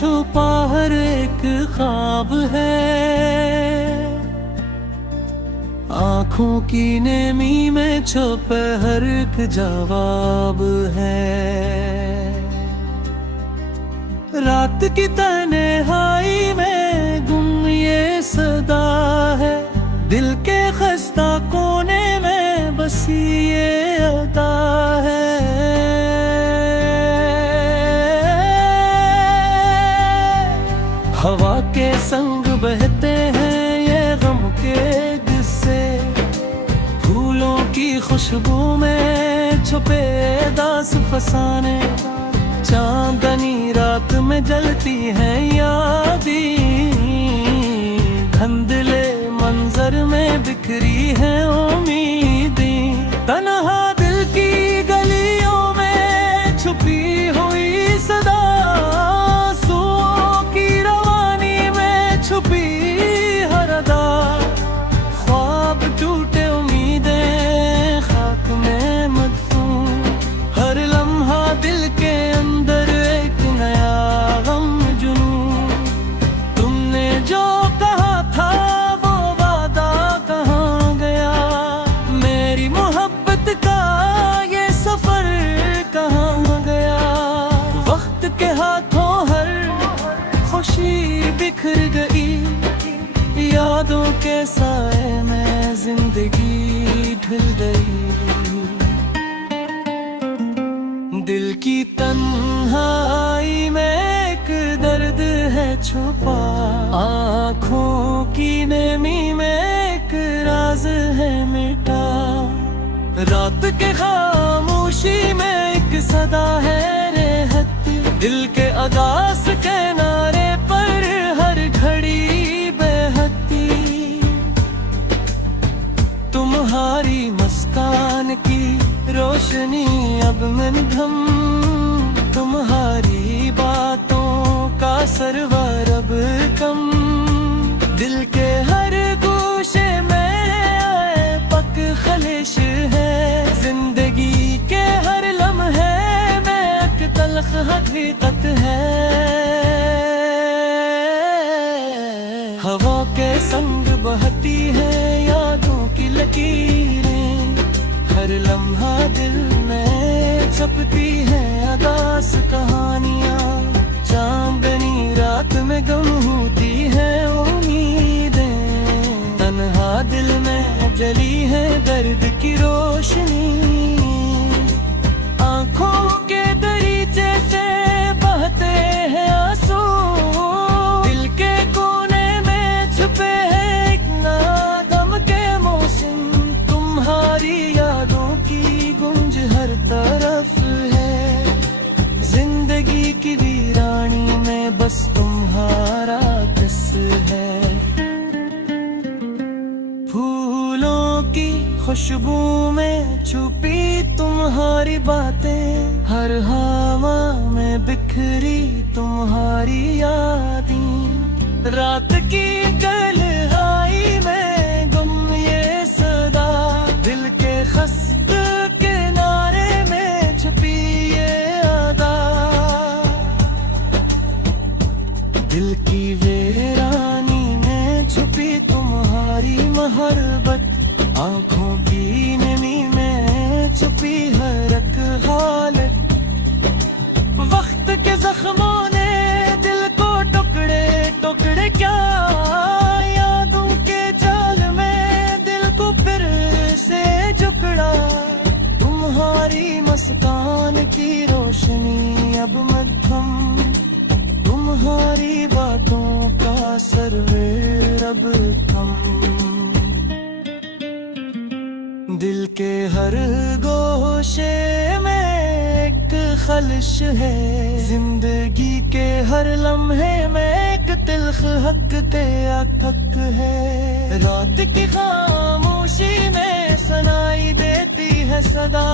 छुपा हर एक ख्वाब है, आँखों की नेमी में छुपे हर एक जवाब है। रात की तन्हाई में गुम ये सदा है, दिल के खस्ता कोने में बसी ये अदा है। हवा के संग बहते हैं ये गम के किस्से, फूलों की खुशबू में छुपे दास फसाने, चांदनी रात में जलती हैं यादें, धुंधले मंजर में बिखरी है उम्मीदें। तन्हा दिल की गलियों में छुपी हुई सदा, आंसुओं की रवानी में छुपी हर अदा, ख्वाब टूटे उम्मीदें खाक में मदफून, हर लम्हा दिल के अंदर एक नया गम जुनून। तुमने जो कहा था बिखर गई, यादों के साए में जिंदगी ढल गई। दिल की तन्हाई में एक दर्द है छुपा, आँखों की नेमी में एक राज है मिटा, रात के खामोशी में एक सदा है रहती, दिल के अदास के नारे पर हर घड़ी बहती। तुम्हारी मुस्कान की रोशनी अब मध्यम, तुम्हारी बातों का सरवर अब कम, दिल के हर गोशे में पक खलिश है, जिंदगी के हर लम्हे में एक तल्ख हकीकत है। हवा के संग बहती है यादों की लकीरें, हर लम्हा दिल में छपती है अदास कहानियाँ, चांदनी रात में गम होती है उम्मीदें, तन्हा दिल में जली है दर्द की रोशनी, आँखों के दरीचे से बहते हैं आंसू, दिल के कोने में छुपे है एक नादम के मौसम, तुम्हारी यादों की गूंज हर तरफ है, जिंदगी की वीरानी में बस तुम्हारा किस है। फूलों की खुशबू में छुपी तुम्हारी बातें, हर हवा में बिखरी तुम्हारी यादें, रात की तन्हाई में गुम ये सदा, दिल के खस्त किनारे में छुपी ये अदा, दिल की वीरानी में छुपी तुम्हारी मोहब्बत, आँखों की नमी में छुपी हर एक हालत, वक्त के जख्मों ने दिल को टुकड़े टुकड़े क्या, यादों के जाल में दिल को फिर से जकड़ा, तुम्हारी मुस्कान की रोशनी अब मध्यम, तुम्हारी बातों का सरवर अब कम, दिल के हर गोशे में एक खलिश है, जिंदगी के हर लम्हे में एक तिल्ख हक के हक है, रात की खामोशी में सुनाई देती है सदा,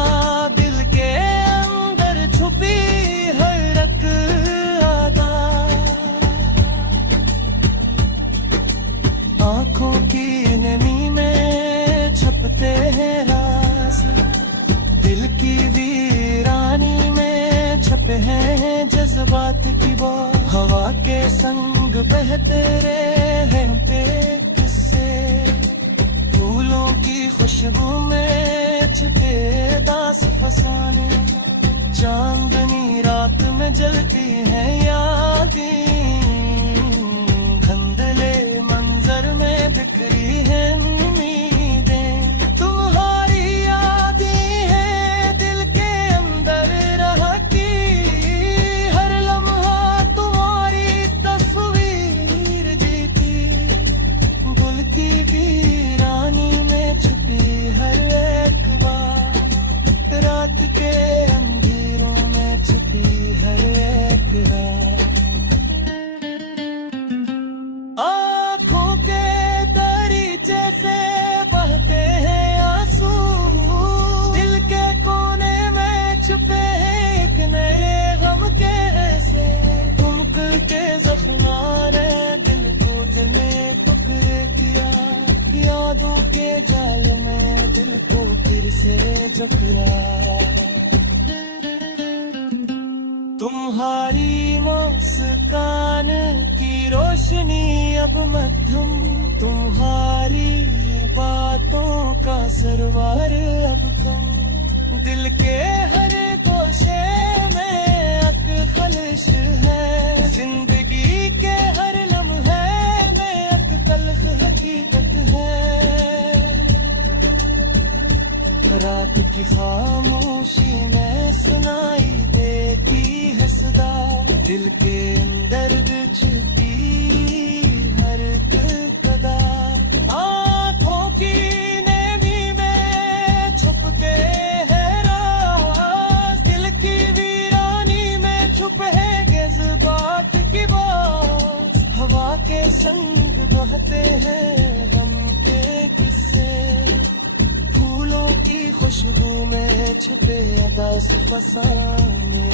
दिल के अंदर छुपी हर एक अदा, आँखों की नमी में छपते हैं राज, दिल की वीरानी में छपे हैं जज्बात की बात, हवा के संग बहते रहे किस्से, फूलों की खुशबू में छुपे दास फसाने, चांदनी रात में जलती है यादें, धुंधले मंजर में बिखरी है उम्मीदें, तुम्हारी यादें हैं दिल के अंदर रहती, हर लम्हा तुम्हारी तस्वीर जीती, गुल की वीरानी में छुपी हर एक बात, रात के अंधेरों में छुपी हर एक रात। आँखों के दरीचे से बहते हैं आंसू, दिल के कोने में छुपे हैं एक नए गम के ऐसे, ठुमक के जख्मारे दिल को जमे पकड़ दिया, यादों के जाल में दिल को फिर से जकड़ा। तुम्हारी मुस्कान की रोशनी अब मध्यम, तुम्हारी बातों का सरवार अब कम, दिल के हर गोशे में अक खलिश है, जिंदगी के हर लम्हे में अक तल्ख हकीकत है, रात की खामोशी में सुनाई देती है सदा, दिल के दर्द छुपी हर कदा, आँखों की नेमी में छुपते हैं राज, दिल की वीरानी में छुप है जज्बात की बात, हवा के संग बहते हैं गम के किस्से, फूलों की खुशबू में छुपे अदास फसाने,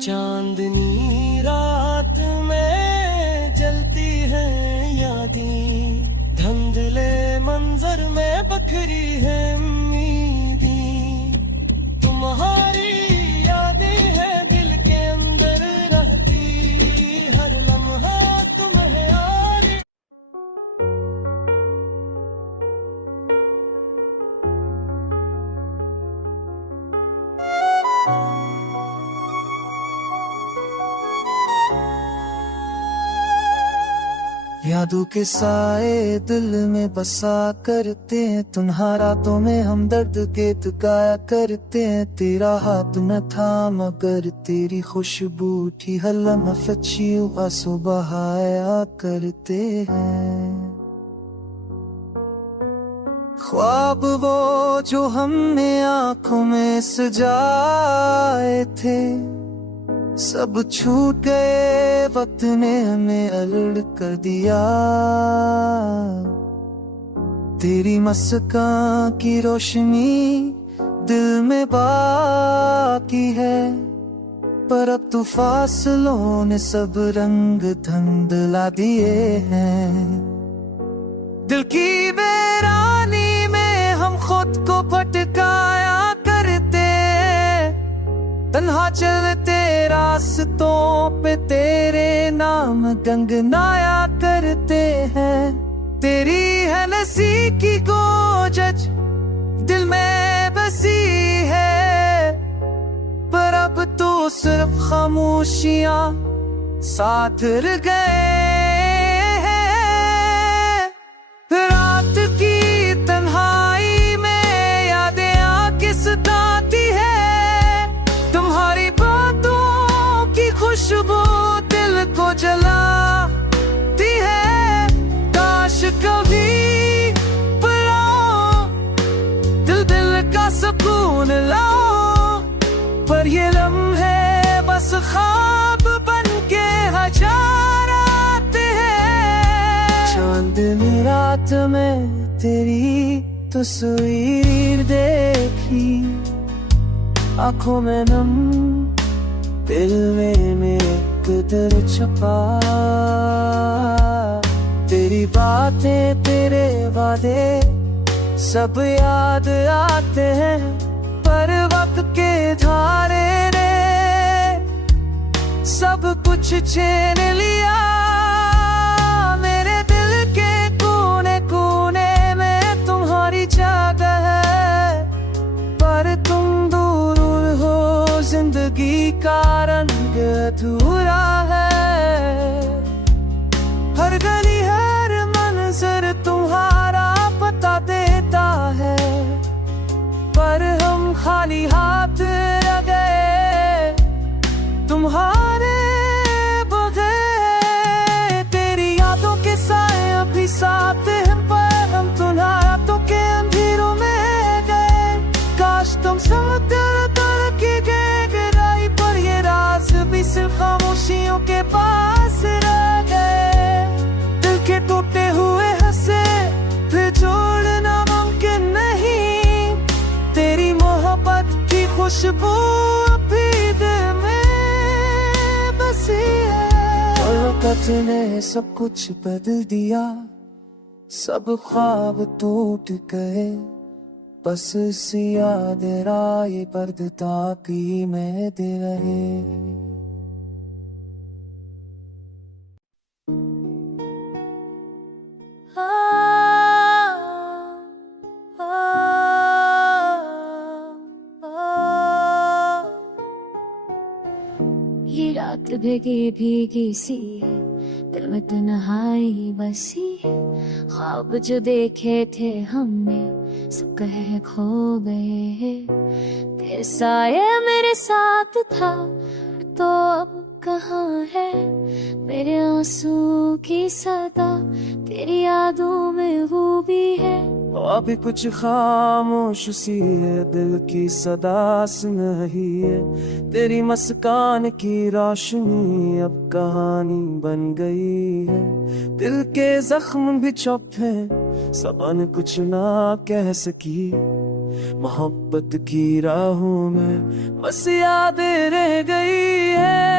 चांदनी रात में जलती है यादें, धुंधले मंजर में बखरी है उम्मीदें, तुम्हारी यादें हैं दिल के अंदर रहती, हर लम्हा तुम्हें यारी। यादों के साए दिल में बसा करते हैं, तुम्हारा रातों में हम दर्द गीत गाया करते हैं, तेरा हाथ न थाम अगर तेरी खुशबू उठी हलम फची आंसू बहाया करते हैं, ख्वाब वो जो हमने आंखों में सजाए थे, सब छूट गए वक्त ने हमें अलड़ कर दिया, तेरी मुस्कान की रोशनी दिल में बाकी है, पर अब तो फासलों ने सब रंग धुंधला दिए हैं, दिल की वीरानी में हम खुद को भटकाया करते, तन्हा चलते रास्तों पे तेरे नाम गंगनाया करते हैं, तेरी है नसी की गोजज दिल में बसी है, पर अब तो सिर्फ खामोशियां साथ रह गए हैं, रात की तन्हाई में यादें आके सताती है, तुम्हारी बातों की खुशबू दिल को जलाती है, काश कभी बुलाओ दिल दिल का सुकून लाओ, पर ये लम्हे बस ख्वाब बन के हजार आते हैं, चांदनी रात में तेरी तस्वीर देखी, आंखों में नम दिल में मेरे कदर छपा, तेरी बातें तेरे वादे सब याद आते हैं, पर वक्त के धारे ने सब कुछ छीन लिया। मेरे दिल के कोने कोने में तुम्हारी जगह है, पर तुम दूर हो, जिंदगी का रंग अधूरा है। हर गली हर मंजर तुम्हारा पता देता है, पर हम खाली हाथ रह गए तुम्हारे बगैर। तेरी यादों के साए अभी साथ हैं, पर हम तुम्हारा तो के अंधेरों में गए। काश तुम समुद्र तर की गहराई पर ये राज भी सिर्फ खामोशियों के पास रह गए। दिल के टूटे हुए हंसे फिर जोड़ना मुमकिन नहीं, तेरी मोहब्बत की खुशबू अभी दिल में बसी है। वक्त ने सब कुछ बदल दिया, सब ख्वाब टूट गए, बस इस याद राय पर्द ताकी में दे रहे। ये रात भीगी भीगी सी है, दिल में तन्हाई बसी है। ख्वाब जो देखे थे हमने सब कहे खो गए हैं। तेरे साया मेरे साथ था तो अब कहाँ है, मेरे आंसू की सदा तेरी यादों में वो भी है। अभी कुछ खामोश सी है, दिल की सदा नहीं है। तेरी मुस्कान की रोशनी अब कहानी बन गई है। दिल के जख्म भी चुप है, ज़बान कुछ ना कह सकी। मोहब्बत की राहों में बस यादें रह गई है।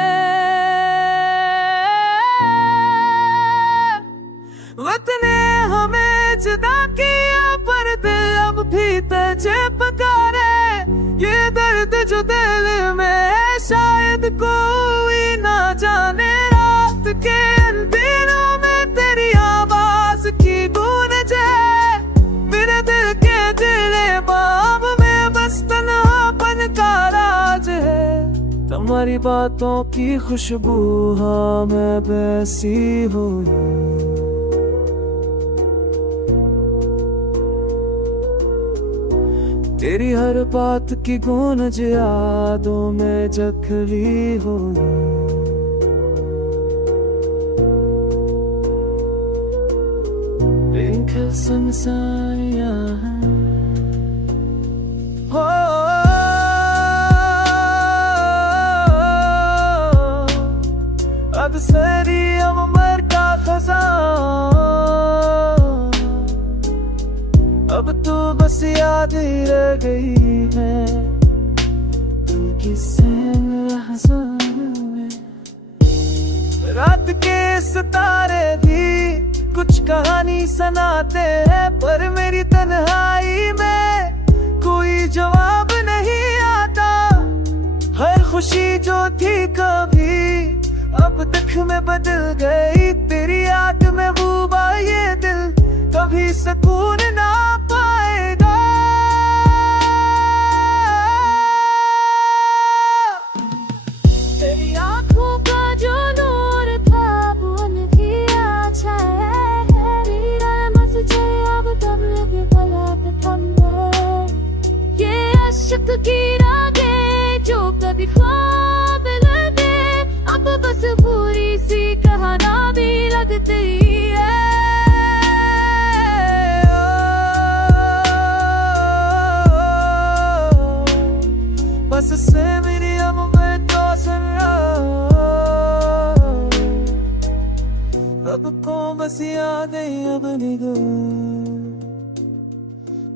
वक्त ने हमें जुदा किया, पर दिल अब भी तुझे पुकारे। ये दर्द जो दिल में है शायद कोई ना जाने। रात के अंधेरों में तेरी आवाज की गूंज है, मेरे दिल के दिले बाब में बस तन्हापन का राज है। तुम्हारी बातों की खुशबू हाँ मैं बसी हुई। तेरी हर बात की गूंज यादों में जखली हो। रिंकल सुनसाया हो, अब सरी उम्र का खजान, अब तो बस याद ही रह गई है तुम किस्से में। रात के सितारे भी कुछ कहानी सुनाते हैं, पर मेरी तन्हाई में कोई जवाब नहीं आता। हर खुशी जो थी कभी अब तक में बदल गई। तेरी याद में डूबा ये दिल कभी सुकून ना पाएगा। तेरी आँखों का जो नूर था बुन किया छाया है। तेरी रहमत से अब तब लगे पलक ठंडे। ये अश्क की रागें जो कभी ख्वाब लगे, अब बस पूरी सी कहाना भी लगती है। बस से मेरी अब मैं तो सरा, अब तो बस यादें अब निगल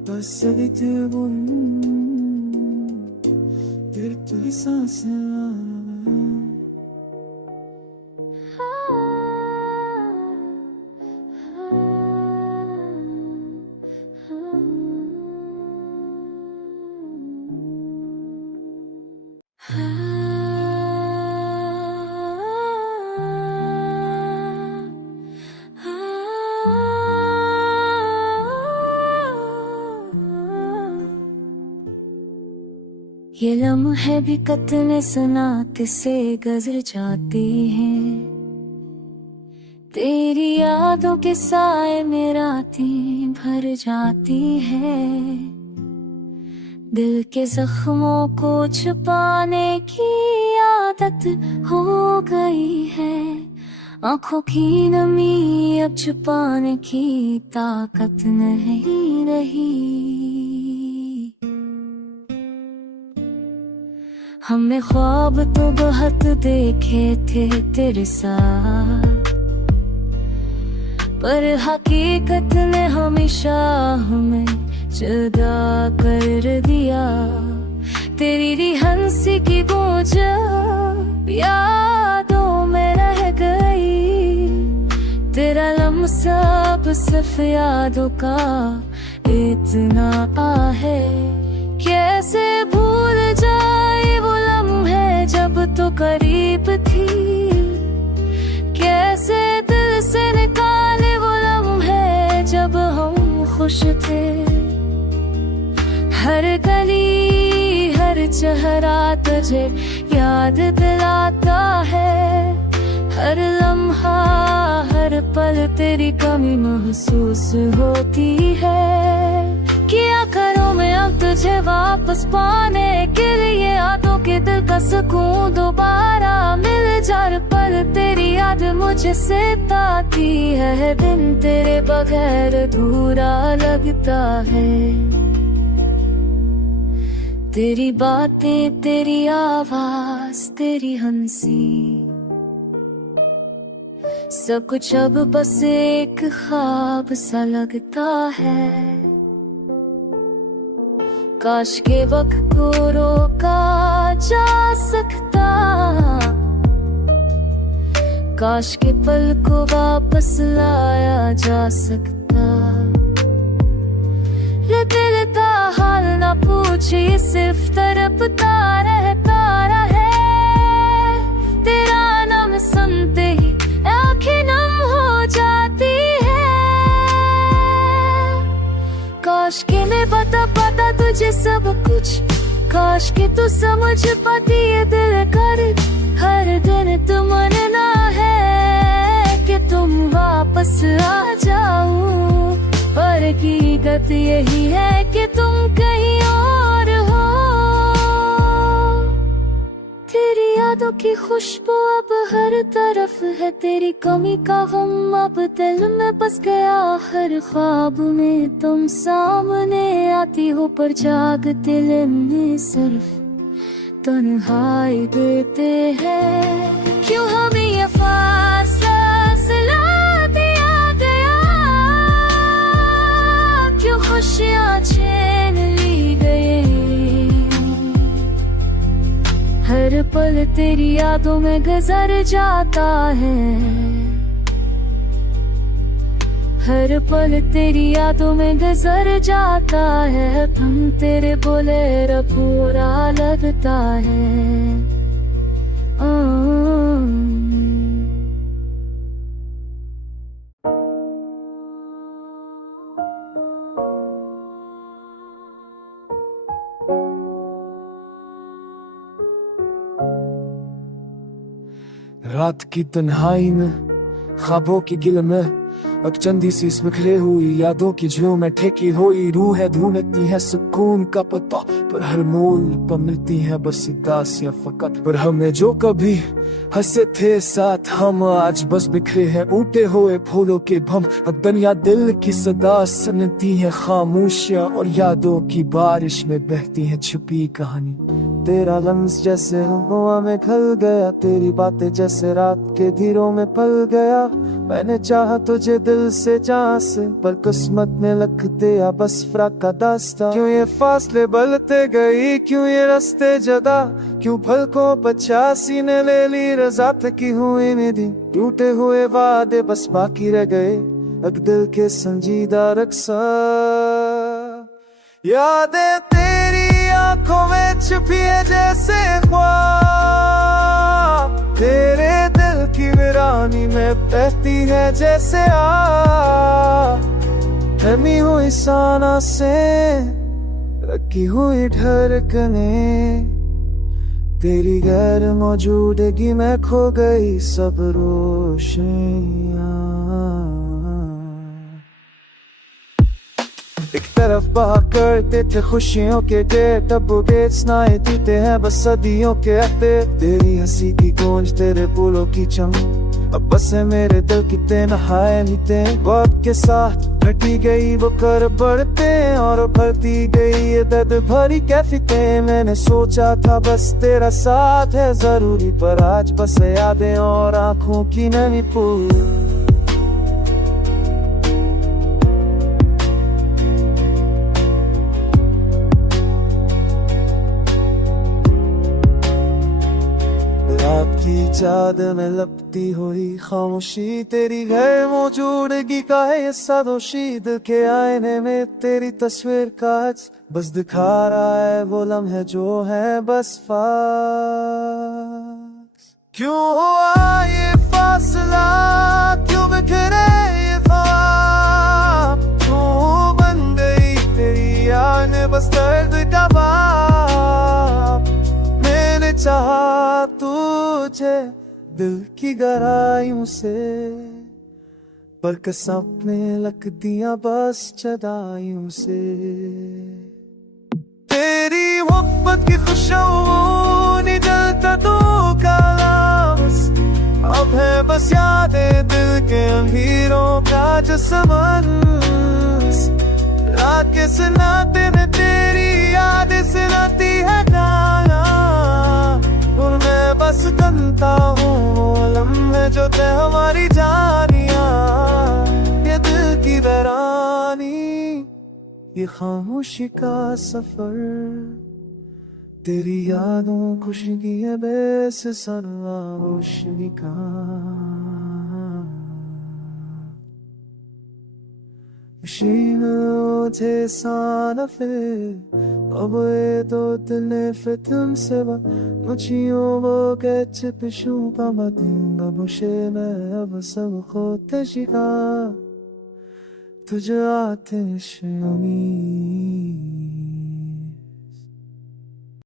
बस अभी तू बुन फिर तू सांसें। ये लम्हे भी कतने सनाते से गुजर जाते हैं, तेरी यादों के साए में रातें भर जाती हैं। दिल के जख्मों को छुपाने की आदत हो गई है, आंखों की नमी अब छुपाने की ताकत नहीं रही। हमने ख्वाब तो बहुत देखे थे तेरे साथ, पर हकीकत ने हमेशा हमें जुदा कर दिया। तेरी हंसी की गूंज यादों में रह गई, तेरा लम्सा अब सिर्फ यादों का इतना है। कैसे भूल जाए वो लम्हे जब तो करीब थी, कैसे दिल से निकाले वो लम्हे जब हम खुश थे। हर गली हर चेहरा तुझे याद दिलाता है, हर लम्हा हर पल तेरी कमी महसूस होती है। क्या करूं मैं अब तुझे वापस पाने के लिए, यादों के दिल का सुकून दोबारा मिल जाए। पर तेरी याद मुझे सताती है, दिन तेरे बगैर अधूरा लगता है। तेरी बातें तेरी आवाज तेरी हंसी, सब कुछ अब बस एक ख्वाब सा लगता है। काश के वक्त को रोका जा सकता, काश के पल को वापस लाया जा सकता। ये दिल का हाल ना पूछिए, सिर्फ तड़पता रहता है। तेरा नाम सुनते ही आँखें नम हो जाती है। काश के मैं बता पाता तुझे सब कुछ, काश के तू समझ पाती ये दिल कर। हर दिन तुमने है कि तुम वापस आ जाओ, पर हकीकत यही है कि तुम कहीं और हो। तेरी यादों की खुशबू अब हर तरफ है, तेरी कमी का गम अब दिल में बस गया। हर ख्वाब में तुम सामने आती हो, पर जागते दिल में सिर्फ तन्हाई देते हैं। क्यों हमें ये फासला दिया गया, क्यों खुशियाँ छीन ली गई। हर पल तेरी यादों में गुजर जाता है, हर पल तेरी यादों में गुजर जाता है। तुम तेरे बोले पूरा लगता है। रात की तन्हाई में ख्वाबों की गिल में अब चंदी सी बिखरे हुई यादों की झों में ठेकी हुई रूह है। ढूंढती है सुकून का पता, पर हर मोल पर मिलती है बस उदासियां फकत। पर हमने जो कभी हंसे थे साथ, हम आज बस बिखरे हैं टूटे हुए फूलों के भम। अब दुनिया दिल की सदा सुनती है खामोशियां, और यादों की बारिश में बहती है छुपी कहानी। तेरा लम्स जैसे हवा में खल गया, तेरी बातें जैसे रात के धीरों में पल गया। मैंने चाहा तुझे दिल से जहाँ से, पर किस्मत ने लिख दिया बस फराक का दास्तां। क्यों ये फासले बढ़ते गई, क्यों ये रास्ते जुदा, क्यों पलकों पर चासी ने ले ली रज़ा की हुई निधि। टूटे हुए वादे बस बाकी रह गए, अब दिल के संजीदा रक्सा। यादें तेरी आंखों में छुपी है जैसे ख्वाब, तेरे दिल की वीरानी में बहती है जैसे थमी हुई साना से रखी हुई धड़कनें। तेरी गैर मौजूदगी में खो गई सब रोशनियां। एक तरफ बहा करते थे खुशियों के डेट, अब वो गेट्स नाए टूटे हैं बस सदियों के अड्डे। तेरी हंसी की गूंज, तेरे फूलों की चमक, अब बस है मेरे दिल कितने नहाए नीते। वक्त के साथ घटी गई वो कर बढ़ते और भरती गई ये दर्द भरी कैफियतें। मैंने सोचा था बस तेरा साथ है जरूरी, पर आज बस यादें और आंखों की नमी पूरी। रात की चादर में लपटी हुई खामोशी, तेरी गैर मौजूदगी का है ये सादोशी। दिल के आईने में तेरी तस्वीर का अक्स बस दिखा रहा है वो लम्हे जो है बस फास। क्यों हुआ ये फासला, क्यों बिखरे ये ख्वाब, क्यों बन गई तेरी याद में बस दर्द का बाप। मैंने चाहा तुझे दिल की गहराइयों से, पर कसमें लगतियां बस जदाइयों से। तेरी मोहब्बत की खुशबू नहीं जलता तू का लफ्ज़, अब है बस यादें दिल के अंधेरों का जो समंस। रात के सुनाते में तेरी यादें सुनाती है गाना, और मैं बस गनता हूँ वो लम्हे जो थे हमारी जानियां। ये दिल की वीरानी, ये खामोशी का सफर, तेरी यादों खुशी की है बेस सनवा रोशनी का। थे सानफे अब ये तो तने फितम से मुझियों वो कैच पिशू का मतिंग बुशे में अब सब खोते शिका तुझे आतिश उम्मीद।